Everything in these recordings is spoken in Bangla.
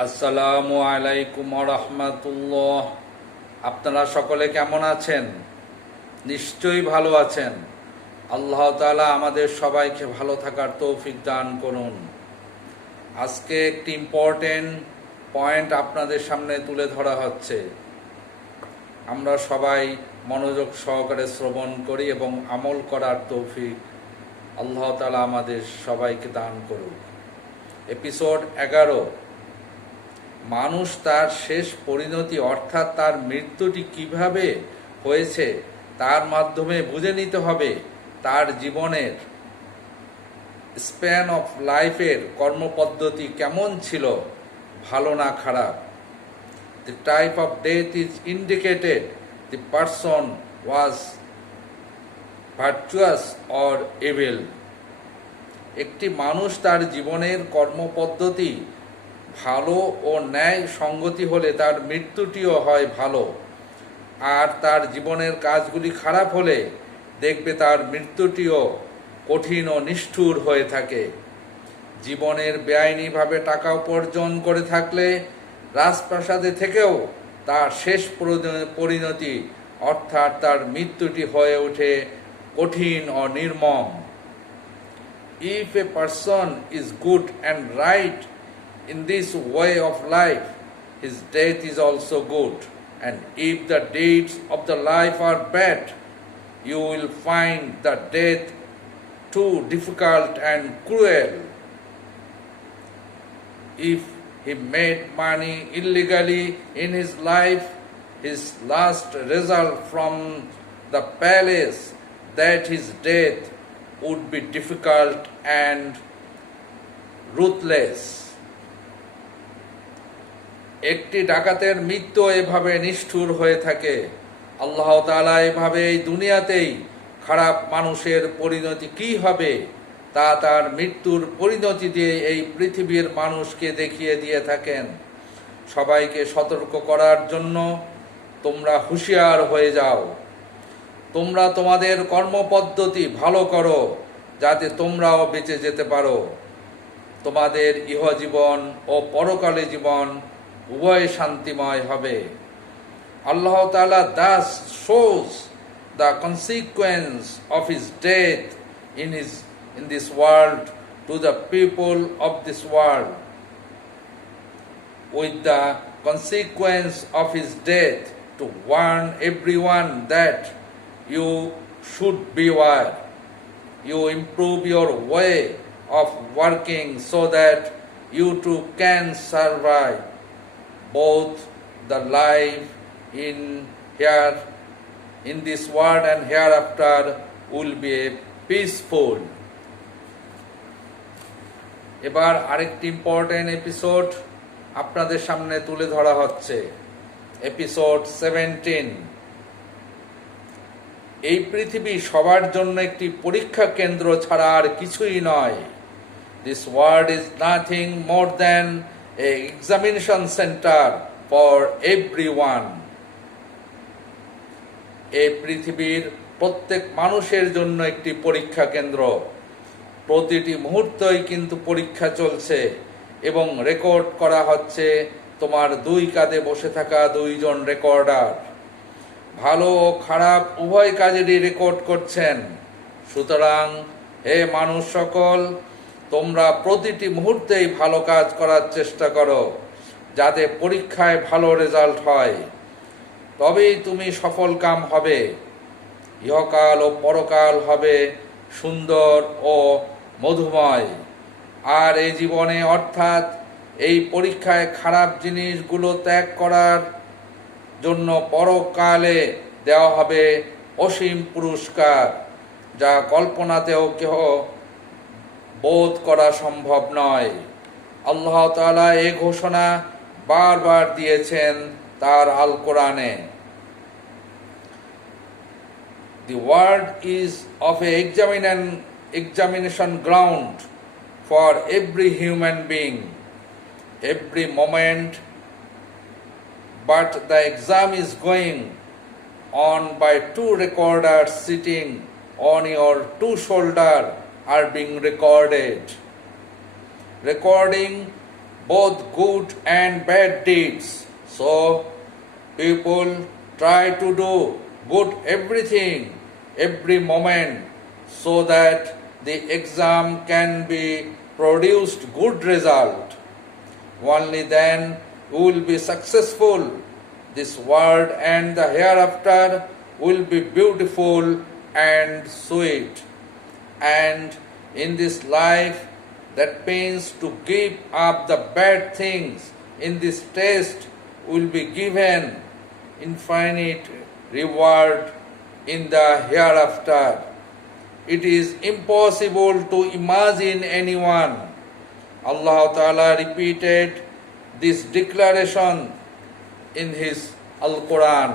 আসসালামু আলাইকুম রহমতুল্লাহ। আপনারা সকলে কেমন আছেন? নিশ্চয়ই ভালো আছেন। আল্লাহ তাআলা আমাদের সবাইকে ভালো থাকার তৌফিক দান করুন। আজকে একটি ইম্পর্টেন্ট পয়েন্ট আপনাদের সামনে তুলে ধরা হচ্ছে। আমরা সবাই মনোযোগ সহকারে শ্রবণ করি এবং আমল করার তৌফিক আল্লাহ তাআলা আমাদের সবাইকে দান করুন। এপিসোড 11, মানুষ তার শেষ পরিণতি অর্থাৎ তার মৃত্যুটি কিভাবে হয়েছে তার মাধ্যমে বুঝে নিতে হবে তার জীবনের স্প্যান অফ লাইফের কর্মপদ্ধতি কেমন ছিল, ভালো না খারাপ। The type of death is indicated the person was virtuous or evil. একটি মানুষ তার জীবনের কর্মপদ্ধতি ভালো ও ন্যায় সঙ্গতি হলে তার মৃত্যুটিও হয় ভালো, আর তার জীবনের কাজগুলি খারাপ হলে দেখবে তার মৃত্যুটিও কঠিন ও নিষ্ঠুর হয়ে থাকে। জীবনের বেআইনিভাবে টাকা উপার্জন করে থাকলে রাজপ্রাসাদে থেকেও তার শেষ পরিণতি অর্থাৎ তার মৃত্যুটি হয়ে ওঠে কঠিন ও নির্মম। If a person is good and right in this way of life, his death is also good. And if the deeds of the life are bad, you will find the death too difficult and cruel. If he made money illegally in his life, his last result from the palace that his death would be difficult and ruthless. একটি ডাকাতের মৃত্যু এভাবে নিষ্ঠুর হয়ে থাকে। আল্লাহ তাআলা এভাবে এই দুনিয়াতেই খারাপ মানুষের পরিণতি কি হবে তা তার মৃত্যুর পরিণতি দিয়ে এই পৃথিবীর মানুষকে দেখিয়ে দিয়ে থাকেন। সবাইকে সতর্ক করার জন্য তোমরা হুঁশিয়ার হয়ে যাও। তোমরা তোমাদের কর্মপদ্ধতি ভালো করো যাতে তোমরাও বেঁচে যেতে পারো। তোমাদের ইহজীবন ও পরকালে জীবন উভয় শান্তিময় হবে। আল্লাহ তাআলা thus shows the consequence of his death in this world to the people of this world, with the consequence of his death to warn everyone that you should beware. You improve your way of working so that you too can survive both the life in this world and hereafter will be peaceful. এবার আরেকটি ইম্পর্টেন্ট এপিসোড আপনাদের সামনে তুলে ধরা হচ্ছে। এপিসোড 17। এই পৃথিবী সবার জন্য একটি পরীক্ষা কেন্দ্র ছাড়া আর কিছুই নয়। This world is nothing more than an examination center for everyone. এই পৃথিবীর প্রত্যেক মানুষের জন্য একটি পরীক্ষা কেন্দ্র। প্রতিটি মুহূর্তই কিন্তু পরীক্ষা চলছে এবং রেকর্ড করা হচ্ছে তোমার দুই কাঁধে বসে থাকা দুইজন রেকর্ডার। ভালো ও খারাপ উভয় কাজেরই রেকর্ড করছেন। সুতরাং হে মানুষ সকল, তোমরা প্রতিটি মুহূর্তেই ভালো কাজ করার চেষ্টা করো যাতে পরীক্ষায় ভালো রেজাল্ট হয়, তবেই তুমি সফল কাম হবে। ইহকাল ও পরকাল হবে সুন্দর ও মধুময়। আর এই জীবনে অর্থাৎ এই পরীক্ষায় খারাপ জিনিসগুলো ত্যাগ করার জন্য পরকালে দেওয়া হবে অসীম পুরস্কার, যা কল্পনাতেও কেহ বোধ করা সম্ভব নয়। আল্লাহ তাআলা এই ঘোষণা বারবার দিয়েছেন তার আল কোরআনে। The world is of a examination ground for every human being, every moment, but the exam is going on by two recorders sitting on your two shoulders are being recorded. Recording both good and bad deeds. So people try to do good everything, every moment, so that the exam can be produced good result. Only then we will be successful. This world and the hereafter will be beautiful and sweet. And in this life, that pains to give up the bad things in this test will be given infinite reward in the hereafter. It is impossible to imagine anyone. Allah Ta'ala repeated this declaration in his Al-Quran.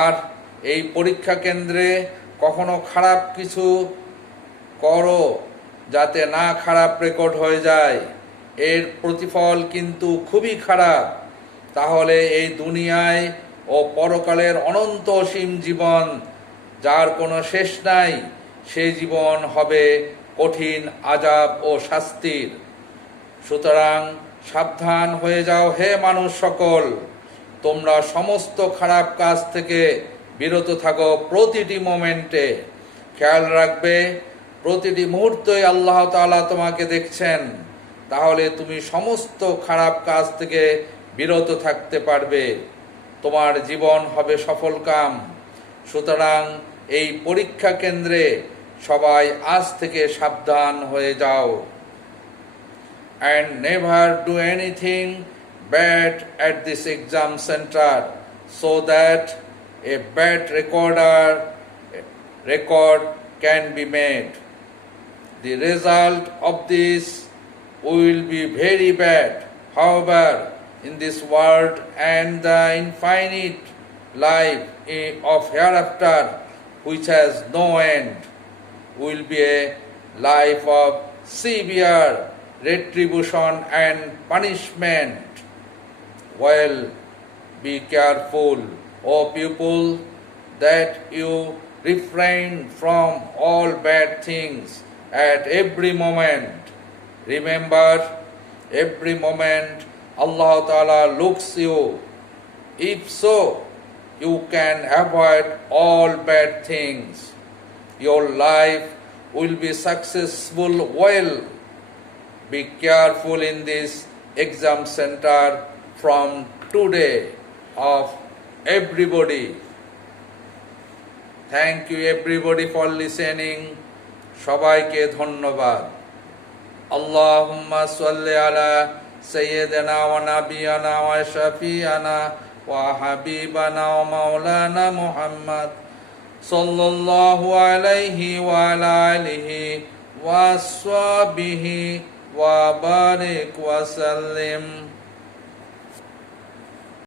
আর এই পরীক্ষা কেন্দ্রে কখনো খারাপ কিছু করো যাতে না খারাপ রেকর্ড হয়ে যায়, এর প্রতিফল কিন্তু খুবই খারাপ। তাহলে এই দুনিয়ায় ও পরকালের অনন্ত অসীম জীবন, যার কোনো শেষ নাই, সেই জীবন হবে কঠিন আযাব ও শাস্তির। সুতরাং সাবধান হয়ে যাও হে মানুষ সকল, তোমরা সমস্ত খারাপ কাজ থেকে বিরত থাকো প্রতিটি মোমেন্টে। খেয়াল রাখবে প্রতিটি মুহূর্তেই আল্লাহ তাআলা তোমাকে দেখছেন, তাহলে তুমি সমস্ত খারাপ কাজ থেকে বিরত থাকতে পারবে, তোমার জীবন হবে সফলকাম। সুতরাং এই পরীক্ষা কেন্দ্রে সবাই আজ থেকে সাবধান হয়ে যাও। And never do anything bad at this exam center, so that a bad record can be made. The result of this will be very bad. However, in this world and the infinite life of hereafter, which has no end, will be a life of severe retribution and punishment. Well, be careful, O people, that you refrain from all bad things at every moment. Remember, every moment Allah Ta'ala looks you. If so, you can avoid all bad things. Your life will be successful well. Be careful in this exam center from today of everybody. Thank you everybody for listening. সবাইকে ধন্যবাদ। আল্লাহুম্মা সাল্লি আলা সাইয়্যিদিনা ওয়া নাবিয়ানা ওয়া শাফিয়ানা ওয়া হাবিবানা ওয়া মাওলানা মুহাম্মদ সাল্লাল্লাহু আলাইহি ওয়া আলা আলিহি ওয়া আসহাবিহি ওয়া বারিক ওয়া সাল্লিম।